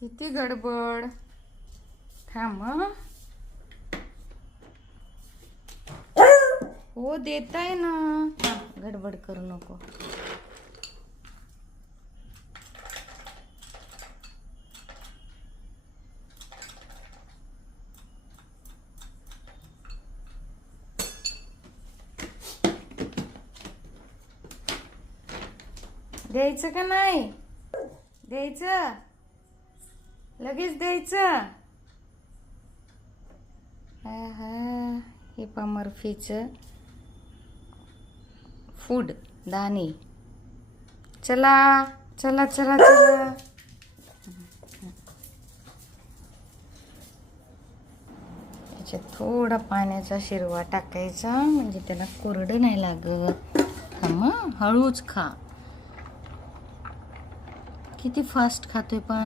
किती गडबड. थांब हं. हो देताय ना. थांब, गडबड करू नको. द्यायचं का नाही? द्यायचं, लगेच द्यायचं. हे पा मर्फीचं फूड दाणे. चला चला चला चला. याच्यात थोडा पाण्याचा शिरवा टाकायचा म्हणजे त्याला कोरडं नाही लागत. थांब हळूच खा. किती फास्ट खातोय पण.